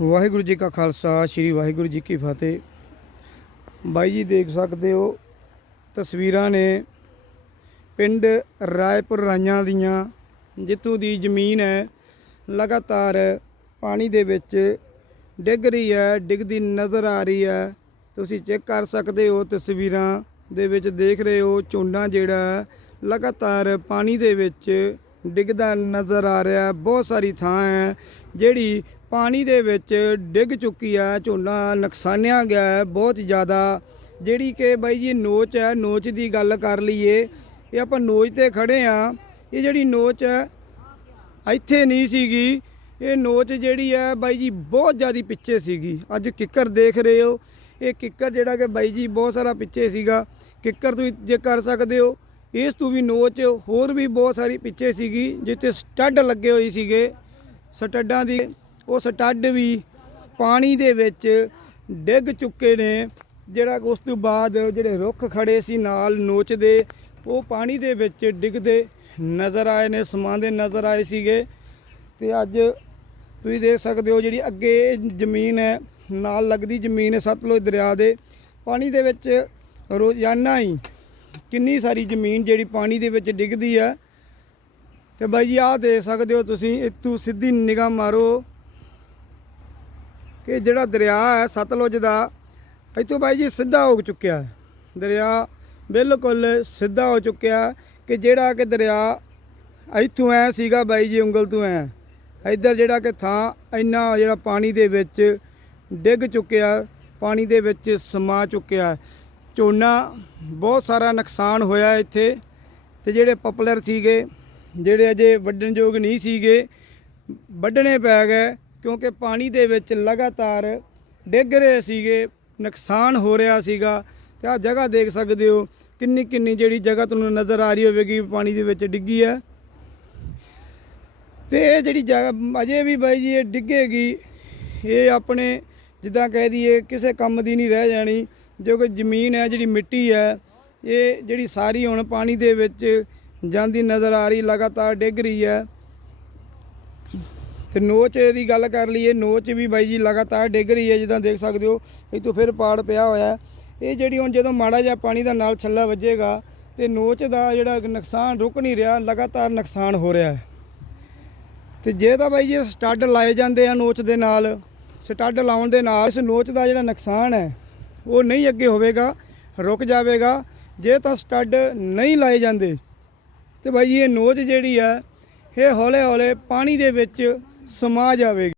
ਵਾਹਿਗੁਰੂ ਜੀ ਕਾ ਖਾਲਸਾ, ਸ੍ਰੀ ਵਾਹਿਗੁਰੂ ਜੀ ਕੀ ਫਤਿਹ। ਬਾਈ ਜੀ, ਦੇਖ ਸਕਦੇ ਹੋ, ਤਸਵੀਰਾਂ ਨੇ ਪਿੰਡ ਰਾਏਪੁਰ ਰਾਈਆਂ ਦੀਆਂ, ਜਿੱਥੋਂ ਦੀ ਜ਼ਮੀਨ ਹੈ, ਲਗਾਤਾਰ ਪਾਣੀ ਦੇ ਵਿੱਚ ਡਿੱਗ ਰਹੀ ਹੈ, ਡਿੱਗਦੀ ਨਜ਼ਰ ਆ ਰਹੀ ਹੈ। ਤੁਸੀਂ ਚੈੱਕ ਕਰ ਸਕਦੇ ਹੋ, ਤਸਵੀਰਾਂ ਦੇ ਵਿੱਚ ਦੇਖ ਰਹੇ ਹੋ, ਝੋਨਾ ਜਿਹੜਾ ਲਗਾਤਾਰ ਪਾਣੀ ਦੇ ਵਿੱਚ ਡਿੱਗਦਾ ਨਜ਼ਰ ਆ ਰਿਹਾ ਬਹੁਤ ਸਾਰੀ ਥਾਂ ਹੈ ਜਿਹੜੀ ਪਾਣੀ ਦੇ ਵਿੱਚ ਡਿੱਗ ਚੁੱਕੀ ਹੈ ਝੋਨਾ ਨੁਕਸਾਨਿਆ ਗਿਆ ਹੈ ਬਹੁਤ ਜ਼ਿਆਦਾ। ਜਿਹੜੀ ਕਿ ਬਾਈ ਜੀ ਨੋਚ ਹੈ, ਨੋਚ ਦੀ ਗੱਲ ਕਰ ਲਈਏ, ਇਹ ਆਪਾਂ ਨੋਚ ਤੇ ਖੜੇ ਆ। ਇਹ ਜਿਹੜੀ ਨੋਚ ਹੈ, ਇੱਥੇ ਨਹੀਂ ਸੀਗੀ। ਇਹ ਨੋਚ ਜਿਹੜੀ ਹੈ ਬਾਈ ਜੀ ਬਹੁਤ ਜ਼ਿਆਦਾ ਪਿੱਛੇ ਸੀਗੀ। ਅੱਜ ਕਿੱਕਰ ਦੇਖ ਰਹੇ ਹੋ। ਇਹ ਕਿੱਕਰ ਜਿਹੜਾ ਕਿ ਬਾਈ ਜੀ ਬਹੁਤ ਸਾਰਾ ਪਿੱਛੇ ਸੀਗਾ। ਕਿੱਕਰ ਤੁਸੀਂ ਜੇ ਕਰ ਸਕਦੇ ਹੋ, ਇਸ ਤੋਂ ਵੀ ਨੋਚ ਹੋਰ ਵੀ ਬਹੁਤ ਸਾਰੀ ਪਿੱਛੇ ਸੀਗੀ, ਜਿੱਥੇ ਸਟੱਡ ਲੱਗੇ ਹੋਏ ਸੀਗੇ। ਸਟੱਡਾਂ ਦੀ, ਉਹ ਸਟੱਡ ਵੀ ਪਾਣੀ ਦੇ ਵਿੱਚ ਡਿੱਗ ਚੁੱਕੇ ਨੇ, ਜਿਹੜਾ ਉਸ ਤੋਂ ਬਾਅਦ ਜਿਹੜੇ ਰੁੱਖ ਖੜੇ ਸੀ ਨਾਲ ਨੋਚਦੇ, ਉਹ ਪਾਣੀ ਦੇ ਵਿੱਚ ਡਿੱਗਦੇ ਨਜ਼ਰ ਆਏ ਨੇ ਸਮਾਂਦੇ ਨਜ਼ਰ ਆਏ ਸੀਗੇ। ਤੇ ਅੱਜ ਤੁਸੀਂ ਦੇਖ ਸਕਦੇ ਹੋ ਜਿਹੜੀ ਅੱਗੇ ਜ਼ਮੀਨ ਹੈ, ਨਾਲ ਲੱਗਦੀ ਜ਼ਮੀਨ ਹੈ ਸਤਲੁਜ ਦਰਿਆ ਦੇ। ਪਾਣੀ ਦੇ ਵਿੱਚ ਰੋਜ਼ਾਨਾ ਹੀ ਕਿੰਨੀ ਸਾਰੀ ਜ਼ਮੀਨ ਜਿਹੜੀ ਪਾਣੀ ਦੇ ਵਿੱਚ ਡਿੱਗਦੀ ਹੈ ਤੇ ਬਾਈ ਜੀ ਆਹ ਦੇਖ ਸਕਦੇ ਹੋ ਤੁਸੀਂ, ਇੱਥੋਂ ਸਿੱਧੀ ਨਿਗਾਹ ਮਾਰੋ ਕਿ ਜਿਹੜਾ ਦਰਿਆ ਹੈ, ਸਤਲੁਜ ਦਾ, ਇੱਥੋਂ ਬਾਈ ਜੀ ਸਿੱਧਾ ਹੋ ਚੁੱਕਿਆ ਹੈ। ਦਰਿਆ ਬਿਲਕੁਲ ਸਿੱਧਾ ਹੋ ਚੁੱਕਿਆ ਕਿ ਜਿਹੜਾ ਕਿ ਦਰਿਆ ਇੱਥੋਂ ਐ ਸੀਗਾ ਬਾਈ ਜੀ, ਉਂਗਲ ਤੋਂ ਐ। ਇੱਧਰ ਜਿਹੜਾ ਕਿ ਥਾਂ ਇੰਨਾ ਜਿਹੜਾ ਪਾਣੀ ਦੇ ਵਿੱਚ ਡਿੱਗ ਚੁੱਕਿਆ ਪਾਣੀ ਦੇ ਵਿੱਚ ਸਮਾ ਚੁੱਕਿਆ ਝੋਨਾ ਬਹੁਤ ਸਾਰਾ ਨੁਕਸਾਨ ਹੋਇਆ ਇੱਥੇ ਤੇ ਜਿਹੜੇ ਪਪੂਲਰ ਸੀਗੇ ਜਿਹੜੇ ਅਜੇ ਵੱਢਣਯੋਗ ਨਹੀਂ ਸੀਗੇ, ਵੱਢਣੇ ਪੈ ਗਏ ਕਿਉਂਕਿ ਪਾਣੀ ਦੇ ਵਿੱਚ ਲਗਾਤਾਰ ਡਿੱਗ ਰਹੇ ਸੀਗੇ, ਨੁਕਸਾਨ ਹੋ ਰਿਹਾ ਸੀਗਾ। ਤੇ ਆਹ ਜਗ੍ਹਾ ਦੇਖ ਸਕਦੇ ਹੋ ਕਿੰਨੀ ਕਿੰਨੀ ਜਿਹੜੀ ਜਗ੍ਹਾ ਤੁਹਾਨੂੰ ਨਜ਼ਰ ਆ ਰਹੀ ਹੋਵੇਗੀ, ਪਾਣੀ ਦੇ ਵਿੱਚ ਡਿੱਗੀ ਹੈ। ਤੇ ਇਹ ਜਿਹੜੀ ਜਗ੍ਹਾ, ਅਜੇ ਵੀ ਬਾਈ ਜੀ ਇਹ ਡਿੱਗੇਗੀ, ਇਹ ਆਪਣੇ ਜਿੱਦਾਂ ਕਹਿ ਦਈਏ ਕਿਸੇ ਕੰਮ ਦੀ ਨਹੀਂ ਰਹਿ ਜਾਣੀ, ਜੋ ਕਿ ਜ਼ਮੀਨ ਹੈ, ਜਿਹੜੀ ਮਿੱਟੀ ਹੈ, ਇਹ ਜਿਹੜੀ ਸਾਰੀ ਹੁਣ ਪਾਣੀ ਦੇ ਵਿੱਚ ਜਾਂਦੀ ਨਜ਼ਰ ਆ ਰਹੀ, ਲਗਾਤਾਰ ਡਿੱਗ ਰਹੀ ਹੈ। ਤੇ ਨੋਚ ਦੀ ਗੱਲ ਕਰ ਲਈਏ, ਨੋਚ ਵੀ ਬਾਈ ਜੀ ਲਗਾਤਾਰ ਡਿੱਗ ਰਹੀ ਹੈ, ਜਿੱਦਾਂ ਦੇਖ ਸਕਦੇ ਹੋ ਇੱਥੋਂ ਫਿਰ ਪਾੜ ਪਿਆ ਹੋਇਆ ਇਹ ਜਿਹੜੀ ਹੁਣ ਜਦੋਂ ਮਾੜਾ ਜਿਹਾ ਪਾਣੀ ਦਾ ਨਾਲ ਛੱਲਾ ਵੱਜੇਗਾ, ਤੇ ਨੋਚ ਦਾ ਜਿਹੜਾ ਨੁਕਸਾਨ ਰੁਕ ਨਹੀਂ ਰਿਹਾ, ਲਗਾਤਾਰ ਨੁਕਸਾਨ ਹੋ ਰਿਹਾ ਹੈ। ਤੇ ਜੇ ਤਾਂ ਬਾਈ ਜੀ ਸਟੱਡ ਲਾਏ ਜਾਂਦੇ ਆ ਨੋਚ ਦੇ ਨਾਲ, ਸਟੱਡ ਲਾਉਣ ਦੇ ਨਾਲ, ਇਸ ਨੋਚ ਦਾ ਜਿਹੜਾ ਨੁਕਸਾਨ ਹੈ, ਉਹ ਨਹੀਂ ਅੱਗੇ ਹੋਵੇਗਾ, ਰੁਕ ਜਾਵੇਗਾ। ਜੇ ਤਾਂ ਸਟੱਡ ਨਹੀਂ ਲਾਏ ਜਾਂਦੇ ਤੇ ਬਾਈ ਜੀ, ਇਹ ਨੋਚ ਜਿਹੜੀ ਆ, ਇਹ ਹੌਲੇ ਹੌਲੇ ਪਾਣੀ ਦੇ ਵਿੱਚ ਸਮਾ ਜਾਵੇਗੀ।